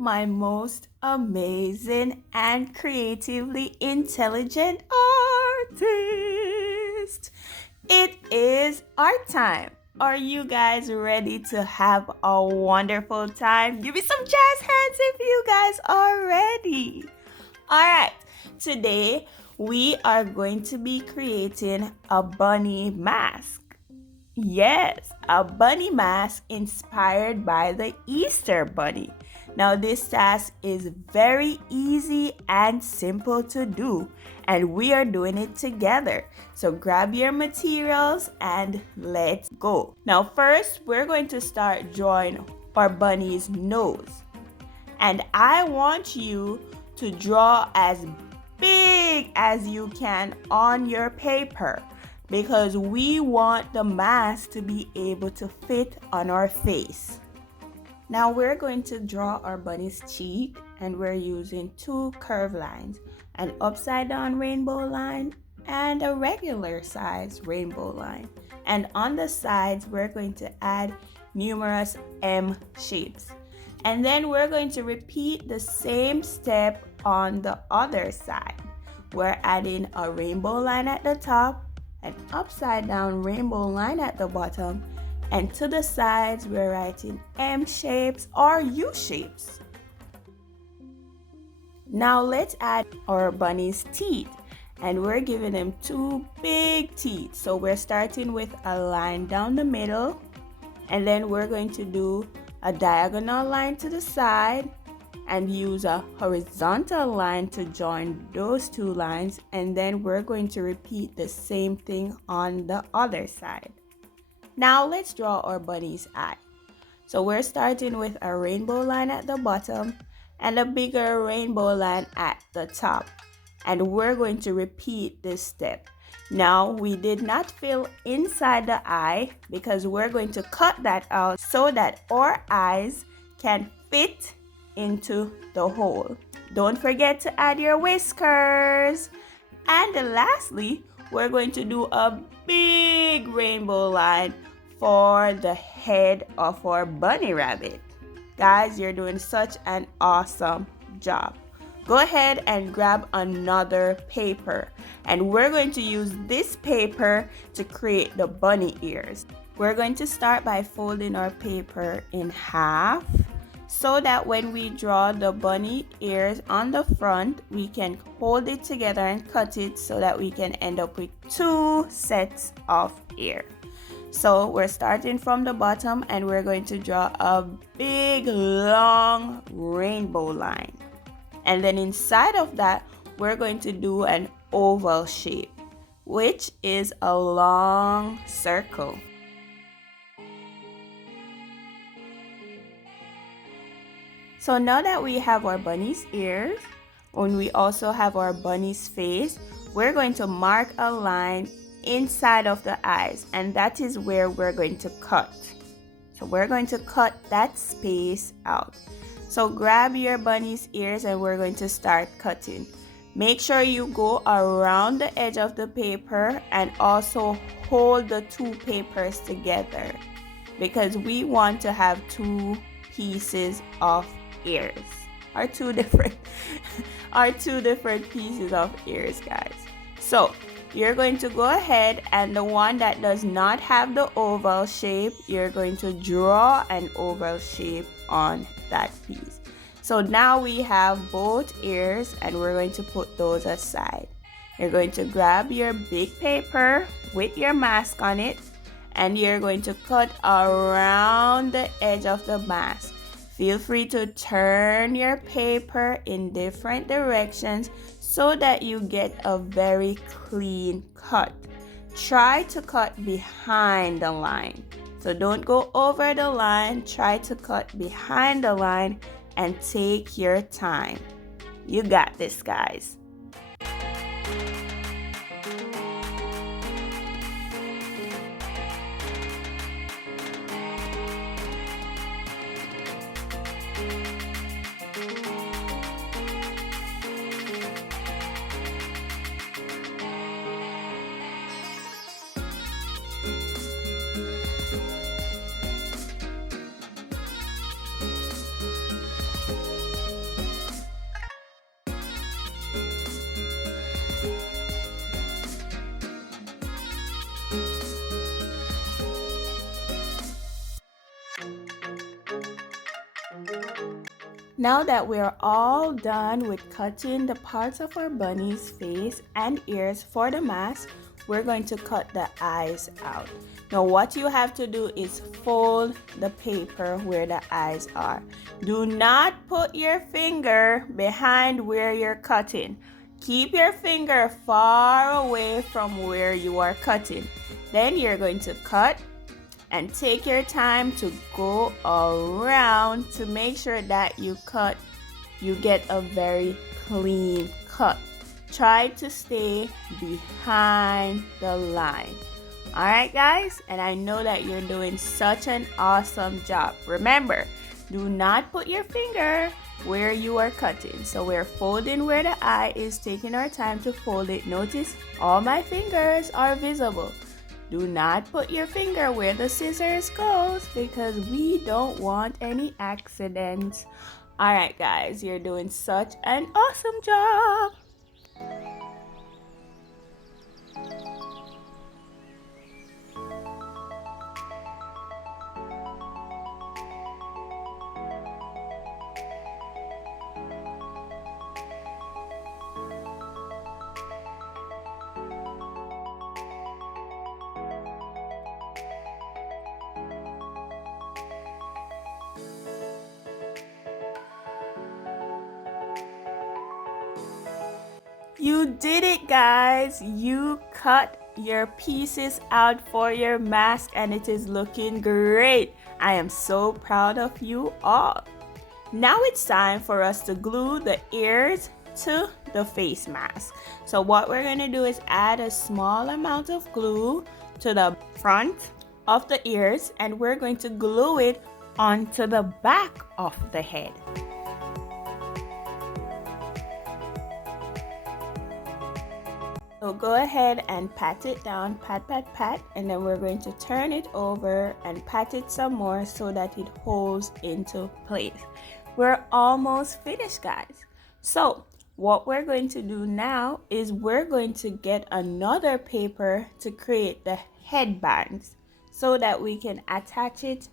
my most amazing and creatively intelligent artist. It is art time. Are you guys ready to have a wonderful time? Give me some jazz hands if you guys are ready. All right, today we are going to be creating a bunny mask. Yes, a bunny mask inspired by the Easter bunny. Now, this task is very easy and simple to do, and we are doing it together. So grab your materials and let's go. Now, first, we're going to start drawing our bunny's nose. And I want you to draw as big as you can on your paper, because we want the mask to be able to fit on our face. Now we're going to draw our bunny's cheek, and we're using two curved lines, an upside down rainbow line and a regular size rainbow line. And on the sides, we're going to add numerous M shapes. And then we're going to repeat the same step on the other side. We're adding a rainbow line at the top, an upside down rainbow line at the bottom, and to the sides we're writing M shapes or U shapes. Now let's add our bunny's teeth, and we're giving them two big teeth. So we're starting with a line down the middle, and then we're going to do a diagonal line to the side and use a horizontal line to join those two lines, and then we're going to repeat the same thing on the other side. Now let's draw our bunny's eye. So we're starting with a rainbow line at the bottom and a bigger rainbow line at the top, and we're going to repeat this step. Now we did not fill inside the eye because we're going to cut that out so that our eyes can fit into the hole. Don't forget to add your whiskers. And lastly, we're going to do a big rainbow line for the head of our bunny rabbit. Guys, you're doing such an awesome job. Go ahead and grab another paper, and we're going to use this paper to create the bunny ears. We're going to start by folding our paper in half so that when we draw the bunny ears on the front, we can hold it together and cut it so that we can end up with two sets of ears. So we're starting from the bottom, and we're going to draw a big long rainbow line. And then inside of that, we're going to do an oval shape, which is a long circle. So now that we have our bunny's ears, and we also have our bunny's face, we're going to mark a line inside of the eyes, and that is where we're going to cut. So we're going to cut that space out. So grab your bunny's ears, and we're going to start cutting. Make sure you go around the edge of the paper and also hold the two papers together, because we want to have two pieces of ears, or two different pieces of ears, guys. So you're going to go ahead, and the one that does not have the oval shape, you're going to draw an oval shape on that piece. So now we have both ears, and we're going to put those aside. You're going to grab your big paper with your mask on it, and you're going to cut around the edge of the mask. Feel free to turn your paper in different directions so that you get a very clean cut. Try to cut behind the line. So don't go over the line. Try to cut behind the line and take your time. You got this, guys. Now that we're all done with cutting the parts of our bunny's face and ears for the mask, we're going to cut the eyes out. Now what you have to do is fold the paper where the eyes are. Do not put your finger behind where you're cutting. Keep your finger far away from where you are cutting. Then you're going to cut and take your time to go around to make sure that you get a very clean cut. Try to stay behind the line. Alright guys, and I know that you're doing such an awesome job. Remember, do not put your finger where you are cutting. So we're folding where the eye is, taking our time to fold it. Notice all my fingers are visible. Do not put your finger where the scissors goes because we don't want any accidents. Alright guys, you're doing such an awesome job. You did it, guys. You cut your pieces out for your mask and it is looking great. I am so proud of you all. Now it's time for us to glue the ears to the face mask. So what we're going to do is add a small amount of glue to the front of the ears and we're going to glue it onto the back of the head. So go ahead and pat it down, pat, pat, pat, and then we're going to turn it over and pat it some more so that it holds into place. We're almost finished, guys. So what we're going to do now is we're going to get another paper to create the headbands so that we can attach it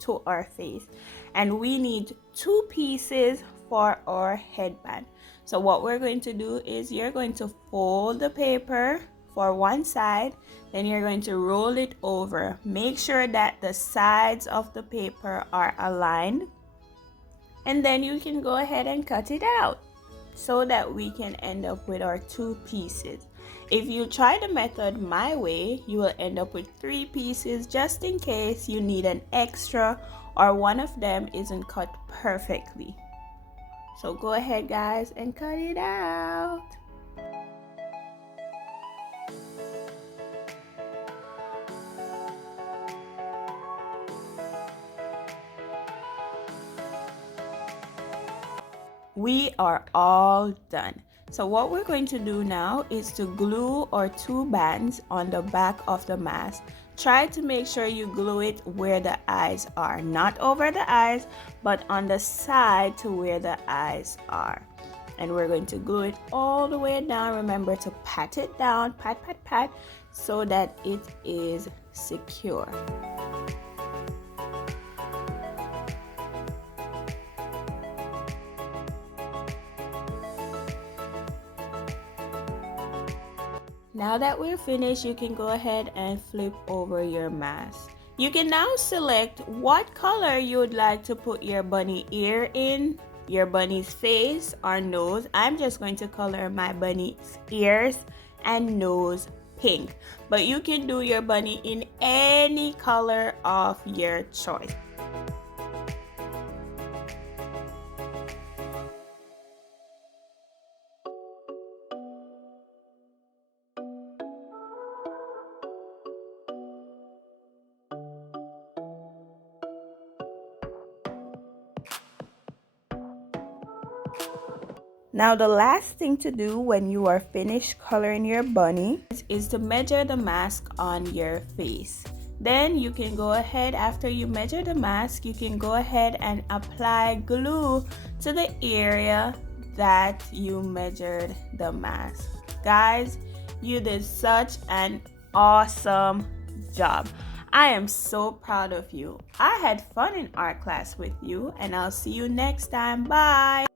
to our face. And we need 2 pieces for our headband. So what we're going to do is you're going to fold the paper for one side, then you're going to roll it over. Make sure that the sides of the paper are aligned, and then you can go ahead and cut it out so that we can end up with our 2 pieces. If you try the method my way, you will end up with 3 pieces just in case you need an extra or one of them isn't cut perfectly. So go ahead, guys, and cut it out. We are all done. So what we're going to do now is to glue our 2 bands on the back of the mask. Try to make sure you glue it where the eyes are, not over the eyes, but on the side to where the eyes are. And we're going to glue it all the way down. Remember to pat it down, pat, pat, pat, so that it is secure. Now that we're finished, you can go ahead and flip over your mask. You can now select what color you would like to put your bunny ear in, your bunny's face or nose. I'm just going to color my bunny's ears and nose pink, but you can do your bunny in any color of your choice. Now the last thing to do when you are finished coloring your bunny is to measure the mask on your face. Then you can go ahead, after you measure the mask, you can go ahead and apply glue to the area that you measured the mask. Guys, you did such an awesome job. I am so proud of you. I had fun in art class with you, and I'll see you next time. Bye!